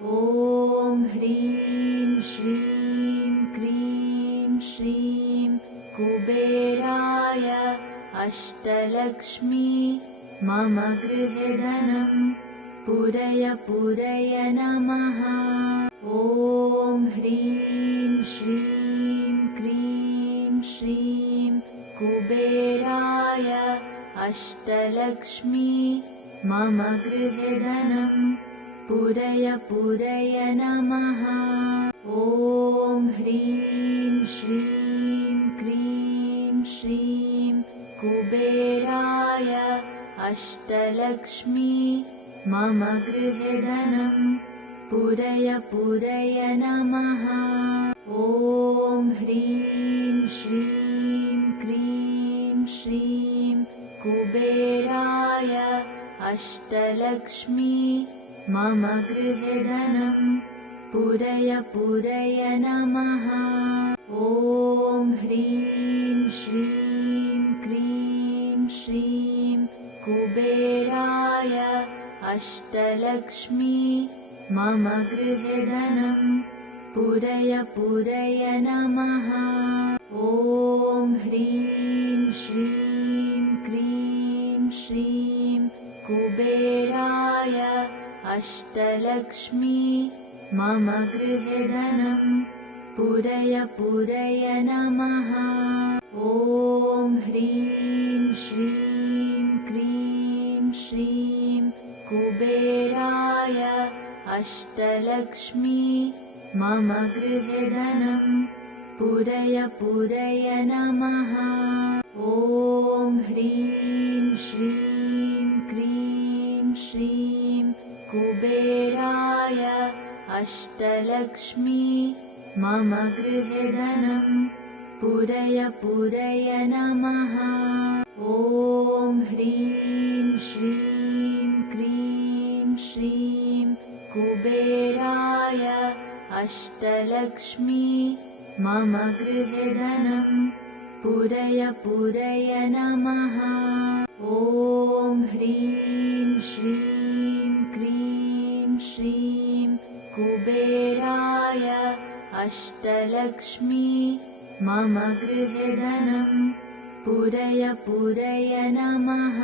ॐ ह्रीं श्रीं क्रीं श्रीं कुबेराय अष्टलक्ष्मी मम गृहे धनं पूरय पूरय नमः। ॐ ह्रीं श्रीं क्रीं श्रीं कुबेराय अष्टलक्ष्मी मम गृहे धनं पूरय पूरय नमः। ॐ ह्रीं श्रीं क्रीं श्रीं कुबेराय अष्टलक्ष्मी मम गृहे धनं पूरय पूरय नमः। ॐ ह्रीं श्रीं क्रीं श्रीं कुबेराय अष्टलक्ष्मी मम गृहे धनं पूरय पूरय नमः। ॐ ह्रीं श्रीं क्रीं श्रीं कुबेराय अष्टलक्ष्मी मम गृहे धनं पूरय पूरय नमः। ॐ ह्रीं श्रीं क्रीं श्रीं कुबेराय अष्टलक्ष्मी मम गृहे धनं पूरय पूरय नमः। ॐ ह्रीं श्रीं क्रीं श्रीं कुबेराय अष्टलक्ष्मी मम गृहे धनं पूरय पूरय नमः। ॐ ह्रीं श्रीं क्रीं श्रीं कुबेराय अष्टलक्ष्मी मम गृहे धनं पूरय पूरय नमः। ॐ ह्रीं श्रीं क्रीं श्रीं कुबेराय अष्टलक्ष्मी मम गृहे धनं पूरय पूरय नमः। ॐ ह्रीं श्रीं क्रीं श्रीं कुबेराय अष्टलक्ष्मी मम गृहे धनं पूरय पूरय नमः।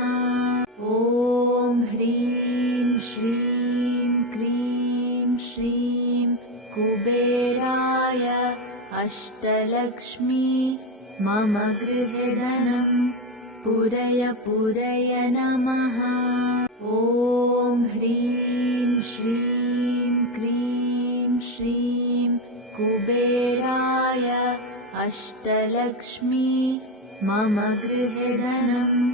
ॐ ह्रीं श्रीं क्रीं श्रीं कुबेराय अष्टलक्ष्मी मम गृहे धनं पूरय पूरय नमः। ॐ ह्रीं श्रीं क्रीं श्रीं कुबेराय अष्टलक्ष्मी मम गृहे धनं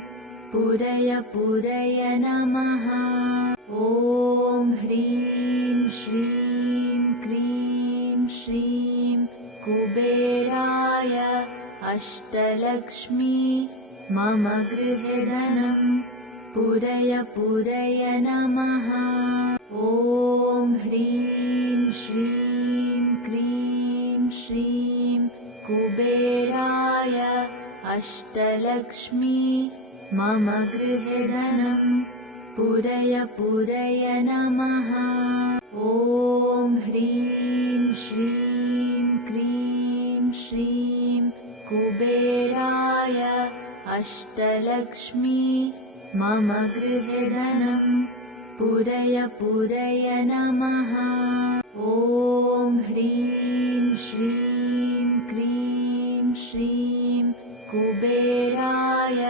पूरय पूरय नमः। ॐ ह्रीं श्रीं क्रीं श्रीं कुबेराय अष्टलक्ष्मी मम गृहे धनं पूरय पूरय नमः। ॐ ह्रीं श्रीं क्रीं श्रीं कुबेराय अष्टलक्ष्मी मम गृहे धनं पूरय पूरय नमः। ॐ ह्रीं श्रीं क्रीं श्रीं कुबेराय अष्टलक्ष्मी मम गृहे धनं पूरय पूरय नमः। ॐ ह्रीं श्रीं क्रीं श्रीं कुबेराय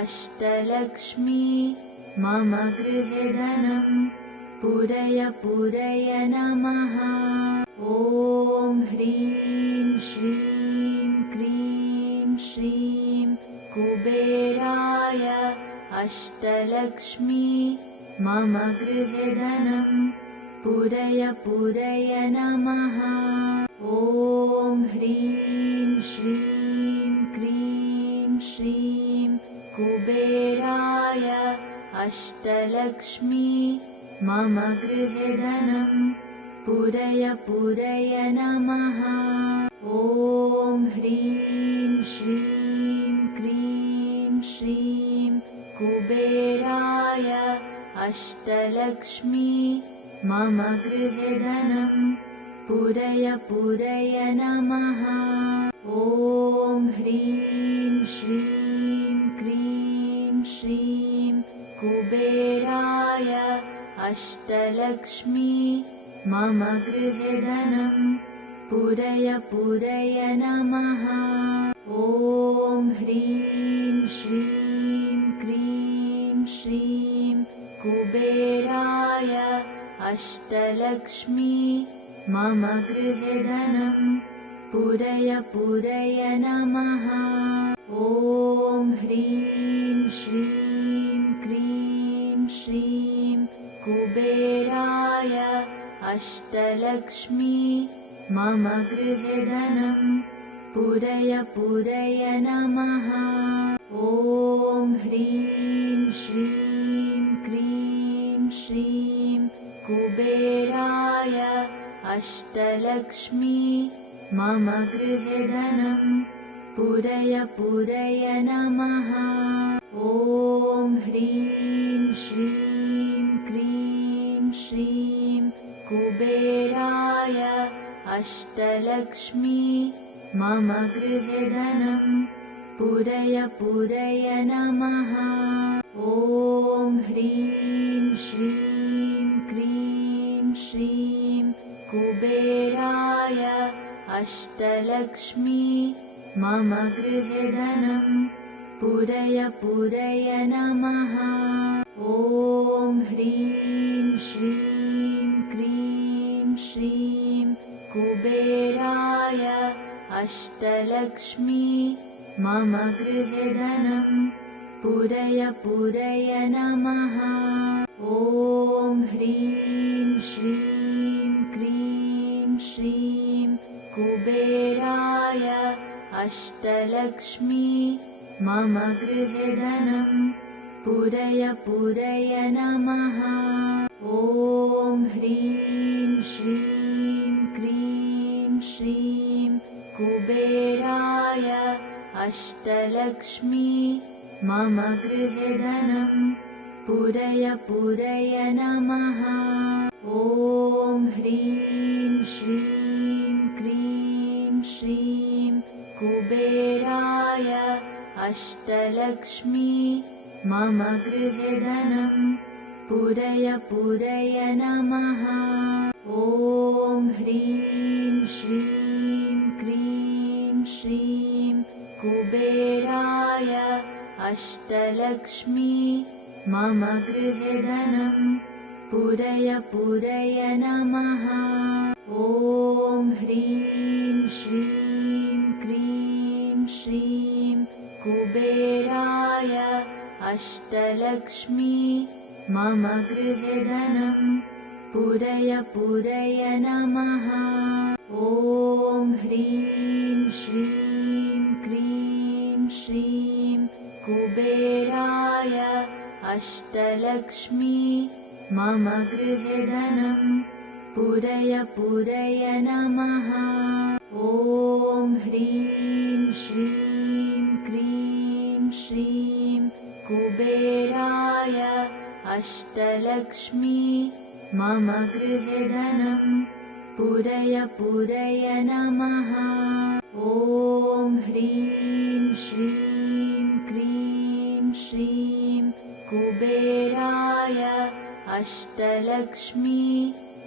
अष्टलक्ष्मी मम गृहे धनं पूरय पूरय नमः। ॐ ह्रीं श्रीं क्रीं श्रीं कुबेराय अष्टलक्ष्मी मम गृहे धनं पूरय पूरय नमः। ॐ ह्रीं श्रीं क्रीं श्रीं कुबेराय अष्टलक्ष्मी मम गृहे धनं पूरय पूरय नमः। ॐ ह्रीं श्रीं क्रीं श्रीं कुबेराय अष्टलक्ष्मी मम गृहे धनं पूरय पूरय नमः। ॐ ह्रीं श्रीं क्रीं श्रीं कुबेराय अष्टलक्ष्मी मम गृहे धनं पूरय पूरय नमः। ॐ ह्रीं श्रीं क्रीं श्रीं कुबेराय अष्टलक्ष्मी मम गृहे धनं पूरय पूरय नमः। ॐ ह्रीं श्रीं क्रीं श्रीं कुबेराय अष्टलक्ष्मी मम गृहे धनं पूरय पूरय नमः। ॐ ह्रीं श्रीं क्रीं श्रीं कुबेराय अष्टलक्ष्मी मम गृहे धनं पूरय पूरय नमः। ॐ ह्रीं श्रीं क्रीं श्रीं कुबेराय अष्टलक्ष्मी मम गृहे धनं पूरय पूरय नमः। ॐ ह्रीं श्रीं क्रीं श्रीं कुबेराय अष्टलक्ष्मी मम गृहे धनं पूरय पूरय नमः। ॐ ह्रीं श्रीं क्रीं श्रीं कुबेराय अष्टलक्ष्मी मम गृहे धनं पूरय पूरय नमः। ॐ ह्रीं श्रीं क्रीं श्रीं कुबेराय अष्टलक्ष्मी मम गृहे धनं पूरय पूरय नमः। ॐ ह्रीं श्रीं क्रीं श्रीं कुबेराय अष्टलक्ष्मी मम गृहे धनं पूरय पूरय नमः। ॐ ह्रीं श्रीं क्रीं श्रीं कुबेराय अष्टलक्ष्मी मम गृहे धनं पूरय पूरय नमः। ॐ ह्रीं श्रीं क्रीं श्रीं कुबेराय अष्टलक्ष्मी मम गृहे धनं पूरय पूरय नमः। ॐ ह्रीं श्रीं क्रीं श्रीं कुबेराय अष्टलक्ष्मी मम गृहे धनं पूरय पूरय नमः। ॐ ह्रीं श्रीं क्रीं श्रीं कुबेराय अष्टलक्ष्मी मम गृहे धनं पूरय पूरय नमः। ॐ ह्रीं श्रीं क्रीं श्रीं कुबेराय अष्टलक्ष्मी मम गृहे धनं पूरय पूरय नमः। ॐ ह्रीं श्रीं क्रीं श्रीं कुबेराय अष्टलक्ष्मी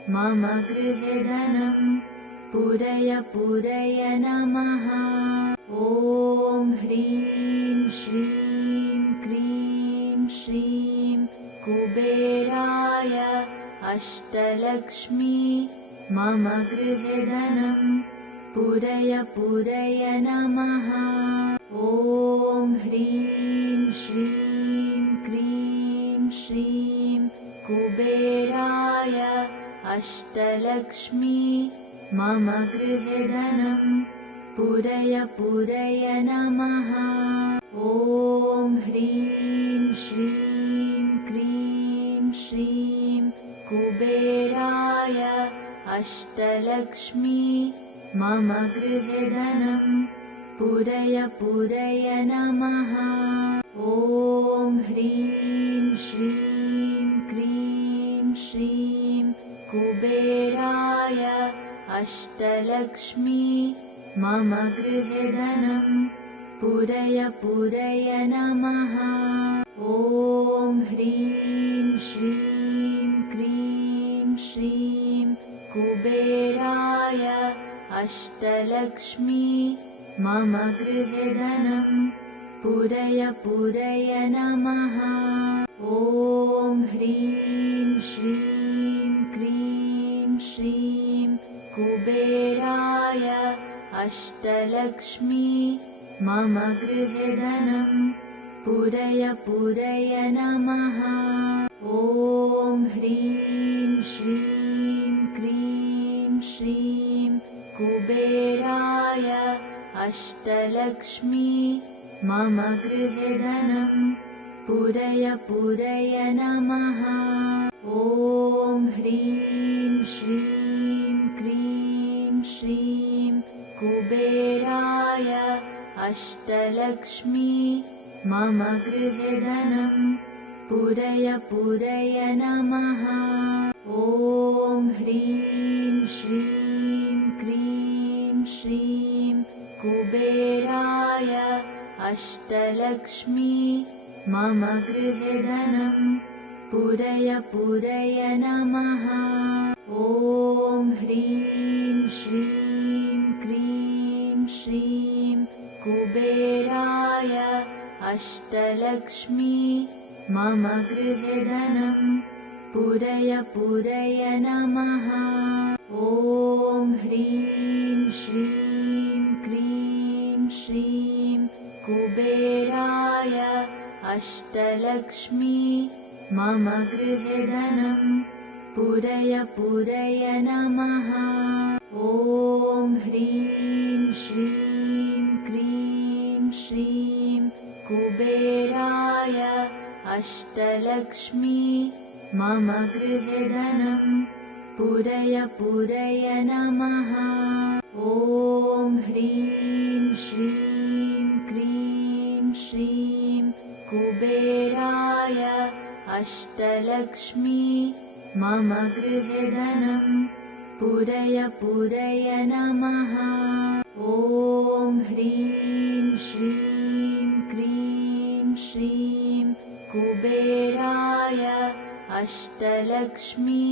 मम गृहे धनं पूरय पूरय नमः। ॐ ह्रीं श्रीं क्रीं श्रीं कुबेराय अष्टलक्ष्मी मम गृहे धनं पूरय पूरय नमः। ॐ ह्रीं श्रीं क्रीं श्रीं कुबेराय अष्टलक्ष्मी मम गृहे धनं पूरय पूरय नमः। ॐ ह्रीं श्रीं क्रीं श्रीं कुबेराय अष्टलक्ष्मी मम गृहे धनं पूरय पूरय नमः। ॐ ह्रीं श्रीं क्रीं श्रीं कुबेराय अष्टलक्ष्मी मम गृहे धनं पूरय पूरय नमः। ॐ ह्रीं श्रीं क्रीं श्रीं कुबेराय अष्टलक्ष्मी मम गृहे धनं पूरय पूरय नमः। ॐ ह्रीं श्रीं क्रीं श्रीं कुबेराय अष्टलक्ष्मी मम गृहे धनं पूरय पूरय नमः। ॐ ह्रीं श्रीं क्रीं श्रीं कुबेराय अष्टलक्ष्मी मम गृहे धनं पूरय पूरय नमः। ॐ ह्रीं श्रीं क्रीं श्रीं कुबेराय अष्टलक्ष्मी मम गृहे धनं पूरय पूरय नमः। ॐ ह्रीं श्रीं क्रीं श्रीं कुबेराय अष्टलक्ष्मी मम गृहे धनं पूरय पूरय नमः। ॐ ह्रीं श्रीं क्रीं श्रीं कुबेराय अष्टलक्ष्मी मम गृहे धनं पूरय पूरय नमः। ॐ ह्रीं श्रीं क्रीं श्रीं कुबेराय अष्टलक्ष्मी मम गृहे धनं पूरय पूरय नमः। ॐ ह्रीं श्रीं क्रीं श्रीं कुबेराय अष्टलक्ष्मी मम गृहे धनं पूरय पूरय नमः। ॐ ह्रीं श्रीं क्रीं श्रीं कुबेराय अष्टलक्ष्मी मम गृहे धनं पूरय पूरय नमः। ॐ ह्रीं श्रीं क्रीं श्रीं कुबेराय अष्टलक्ष्मी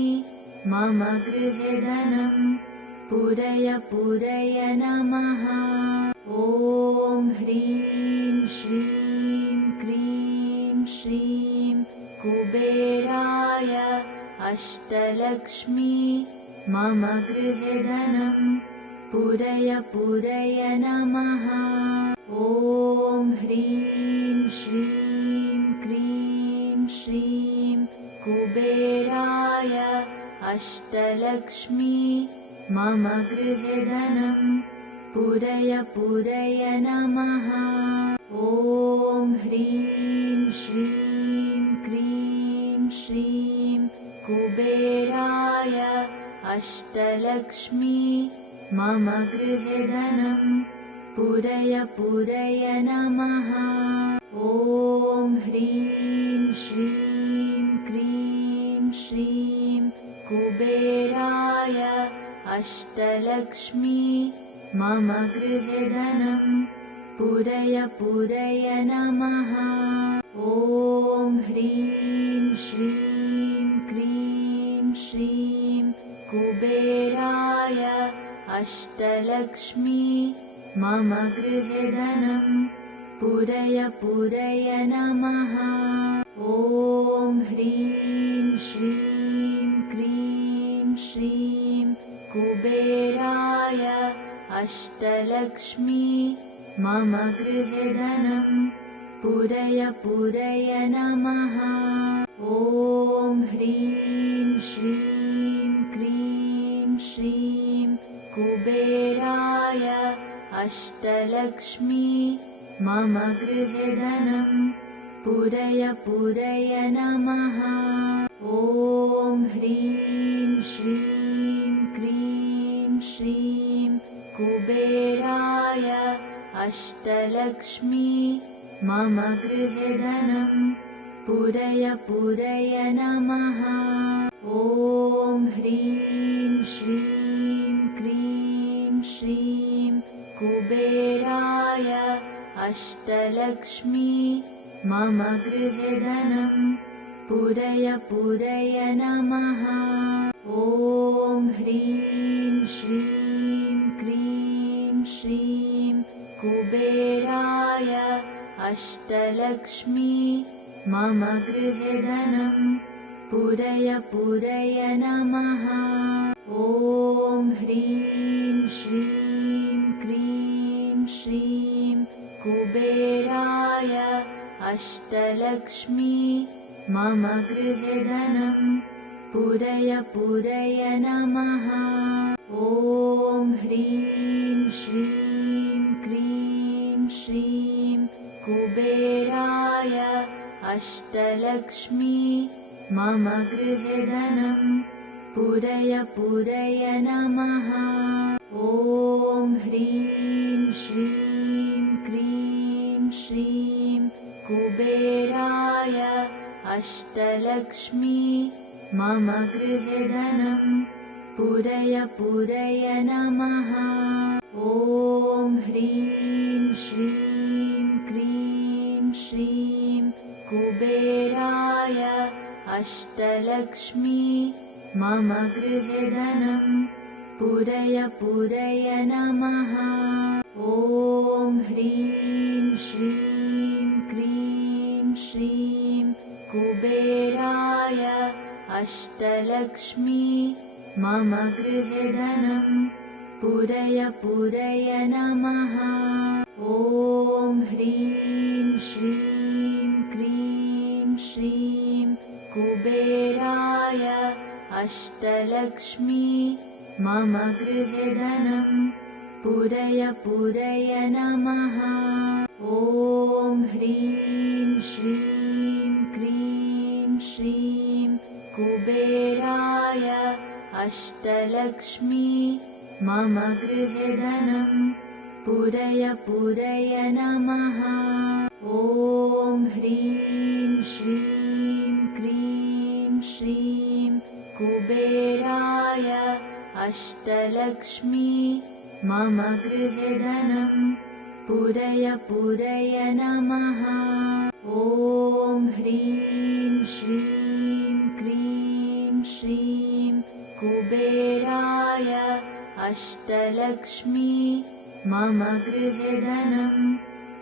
मम गृहे धनं पूरय पूरय नमः। ॐ ह्रीं श्रीं क्रीं श्रीं कुबेराय अष्टलक्ष्मी मम गृहे धनं पूरय पूरय नमः। ॐ ह्रीं श्रीं क्रीं श्रीं कुबेराय अष्टलक्ष्मी मम गृहे धनं पूरय पूरय नमः। ॐ ह्रीं श्रीं क्रीं श्रीं कुबेराय अष्टलक्ष्मी मम गृहे धनं पूरय पूरय नमः। ॐ ह्रीं श्रीं क्रीं श्रीं कुबेराय अष्टलक्ष्मी मम गृहे धनं पूरय पूरय नमः। ॐ ह्रीं श्रीं क्रीं श्रीं कुबेराय अष्टलक्ष्मी मम गृहे धनं पूरय पूरय नमः। ॐ ह्रीं श्रीं क्रीं श्रीं कुबेराय अष्टलक्ष्मी मम गृहे धनं पूरय पूरय नमः। ॐ ह्रीं श्रीं क्रीं श्रीं कुबेराय अष्टलक्ष्मी मम गृहे धनं पूरय पूरय नमः। ॐ ह्रीं श्रीं क्रीं श्रीं कुबेराय अष्टलक्ष्मी मम गृहे धनं पूरय पूरय नमः। ॐ ह्रीं श्रीं क्रीं श्रीं कुबेराय अष्टलक्ष्मी मम गृहे धनं पूरय पूरय नमः। ॐ ह्रीं श्रीं क्रीं श्रीं कुबेराय अष्टलक्ष्मी मम गृहे धनं पूरय पूरय नमः। ॐ ह्रीं श्रीं क्रीं श्रीं कुबेराय अष्टलक्ष्मी मम गृहे धनं पूरय पूरय नमः। ॐ ह्रीं श्रीं क्रीं श्रीं कुबेराय अष्टलक्ष्मी मम गृहे धनं पूरय पूरय नमः। ॐ ह्रीं श्रीं क्रीं श्रीं कुबेराय अष्टलक्ष्मी मम गृहे धनं पूरय पूरय नमः। ॐ ह्रीं श्रीं क्रीं श्रीं कुबेराय अष्टलक्ष्मी मम गृहे धनं पूरय पूरय नमः। ॐ ह्रीं श्रीं क्रीं श्रीं कुबेराय अष्टलक्ष्मी मम गृहे धनं पूरय पूरय नमः। ॐ ह्रीं श्रीं क्रीं श्रीं कुबेराय अष्टलक्ष्मी मम गृहे धनं पूरय पूरय नमः। ॐ ह्रीं श्रीं क्रीं श्रीं कुबेराय अष्टलक्ष्मी मम गृहे धनं पूरय पूरय नमः। ॐ ह्रीं श्रीं क्रीं श्रीं कुबेराय अष्टलक्ष्मी मम गृहे धनं पूरय पूरय नमः। ॐ ह्रीं श्रीं क्रीं श्रीं कुबेराय अष्टलक्ष्मी मम गृहे धनं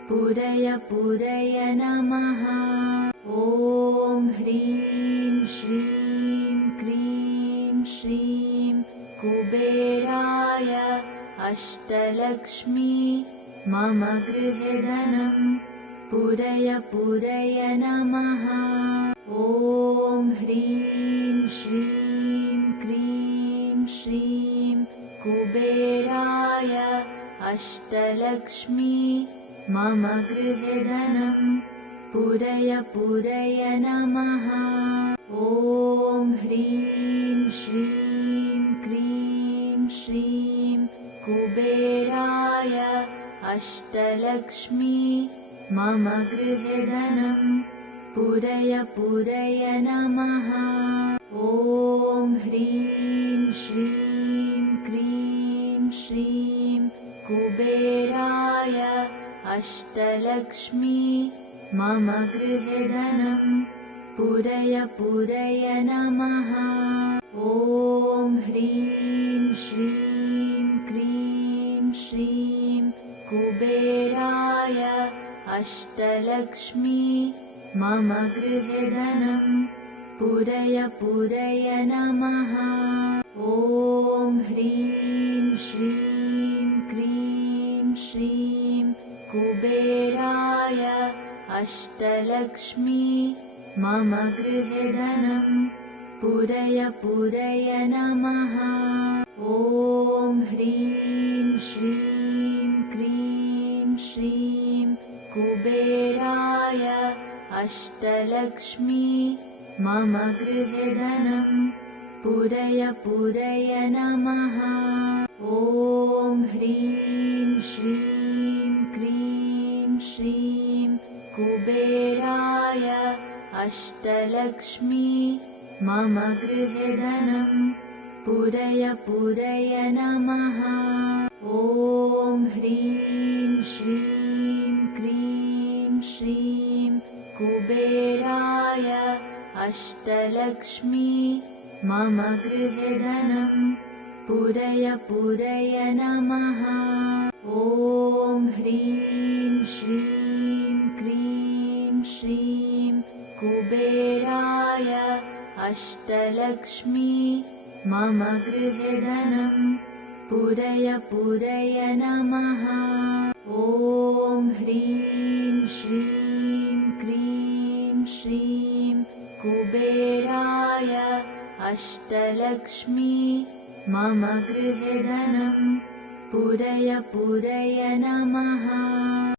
पूरय पूरय नमः। ॐ ह्रीं श्रीं क्रीं श्रीं कुबेराय अष्टलक्ष्मी मम गृहे धनं पूरय पूरय नमः। ॐ ह्रीं श्रीं क्रीं श्रीं कुबेराय अष्टलक्ष्मी मम गृहे धनं पूरय पूरय नमः। ॐ ह्रीं श्रीं क्रीं श्रीं कुबेराय अष्टलक्ष्मी मम गृहे धनं पूरय पूरय नमः। ॐ ह्रीं श्रीं क्रीं श्रीं कुबेराय अष्टलक्ष्मी मम गृहे धनं पूरय पूरय नमः। ॐ ह्रीं श्रीं क्रीं श्रीं कुबेराय अष्टलक्ष्मी मम गृहे धनं पूरय पूरय नमः। ॐ ह्रीं श्रीं क्रीं श्रीं कुबेराय अष्टलक्ष्मी मम गृहे धनं पूरय पूरय नमः। ॐ ह्रीं श्रीं क्रीं श्रीं कुबेराय अष्टलक्ष्मी मम गृहे धनं पूरय पूरय नमः। ॐ ह्रीं श्रीं क्रीं श्रीं कुबेराय अष्टलक्ष्मी मम गृहे धनं पूरय पूरय नमः। ॐ ह्रीं श्रीं क्रीं श्रीं कुबेराय अष्टलक्ष्मी मम गृहे धनं पूरय पूरय नमः। ॐ ह्रीं श्रीं क्रीं श्रीं कुबेराय अष्टलक्ष्मी मम गृहे धनं पूरय पूरय नमः। ॐ ह्रीं श्रीं क्रीं श्रीं कुबेराय अष्टलक्ष्मी मम गृहे धनं पूरय पूरय नमः।